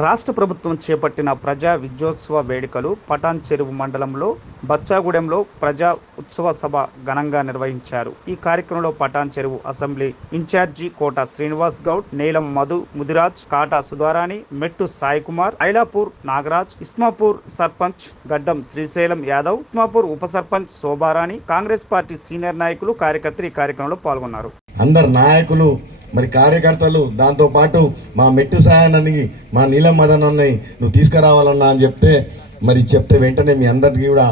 రాష్ట్ర ప్రభుత్వం చేపట్టిన ప్రజా విద్యోత్సవ వేడుకలు పటాన్ చెరువు మండలంలో బచ్చాగూడెంలో ప్రజా ఉత్సవ సభ ఘనంగా నిర్వహించారు. ఈ కార్యక్రమంలో పటాన్ చెరువు అసెంబ్లీ ఇన్ఛార్జి కోట శ్రీనివాస్ గౌడ్, నీలం మధు ముదిరాజ్, కాటా సుధారాణి, మెట్టు సాయి కుమార్, ఐలాపూర్ నాగరాజ్, ఇస్మాపూర్ సర్పంచ్ గడ్డం శ్రీశైలం యాదవ్, ఇస్మాపూర్ ఉప సర్పంచ్ శోభారాణి, కాంగ్రెస్ పార్టీ సీనియర్ నాయకులు, కార్యకర్తలు ఈ కార్యక్రమంలో పాల్గొన్నారు. అందరు నాయకులు మరి కార్యకర్తలు, దాంతో పాటు మా మెట్టు సాయాన్ని, మా నీలం మదనాన్ని నువ్వు తీసుకురావాలన్నా అని చెప్తే వెంటనే మీ అందరికీ కూడా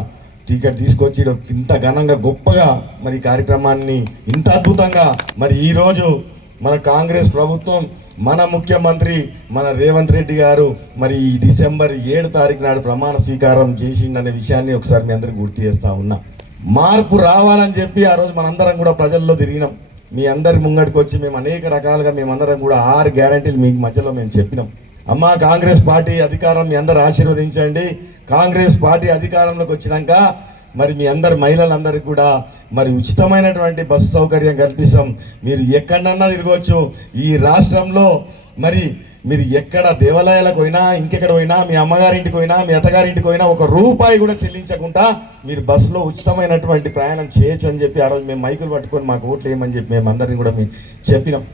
టికెట్ తీసుకొచ్చి ఇంత ఘనంగా గొప్పగా మరి కార్యక్రమాన్ని ఇంత అద్భుతంగా మరి ఈరోజు మన కాంగ్రెస్ ప్రభుత్వం, మన ముఖ్యమంత్రి మన రేవంత్ రెడ్డి గారు మరి ఈ డిసెంబర్ 7 తారీఖు నాడు ప్రమాణ స్వీకారం చేసిందనే విషయాన్ని ఒకసారి మీ అందరికి గుర్తు చేస్తా ఉన్నా. మార్పు రావాలని చెప్పి ఆ రోజు మనందరం కూడా ప్రజల్లో తిరిగినాం. మీ అందరి ముంగడికి వచ్చి మేము అనేక రకాలుగా మేమందరం కూడా 6 గ్యారంటీలు మీకు మధ్యలో మేము చెప్పినాం. అమ్మా, కాంగ్రెస్ పార్టీ అధికారం మీ అందరు ఆశీర్వదించండి. కాంగ్రెస్ పార్టీ అధికారంలోకి వచ్చినాక మరి మీ అందరి మహిళలందరికీ కూడా మరి ఉచితమైనటువంటి బస్సు సౌకర్యం కల్పిస్తాం. మీరు ఎక్కడన్నా తిరగవచ్చు. ఈ రాష్ట్రంలో మరి మీరు ఎక్కడ దేవాలయాలకు పోయినా, ఇంకెక్కడ పోయినా, మీ అమ్మగారింటికి పోయినా, మీ అత్తగారింటికి పోయినా ₹1 కూడా చెల్లించకుండా మీరు బస్సులో ఉచితమైనటువంటి ప్రయాణం చేయొచ్చు అని చెప్పి ఆ రోజు మేము మైకులు పట్టుకొని మాకు ఓట్లు వేయమని చెప్పి మేము అందరినీ కూడా చెప్పినాం.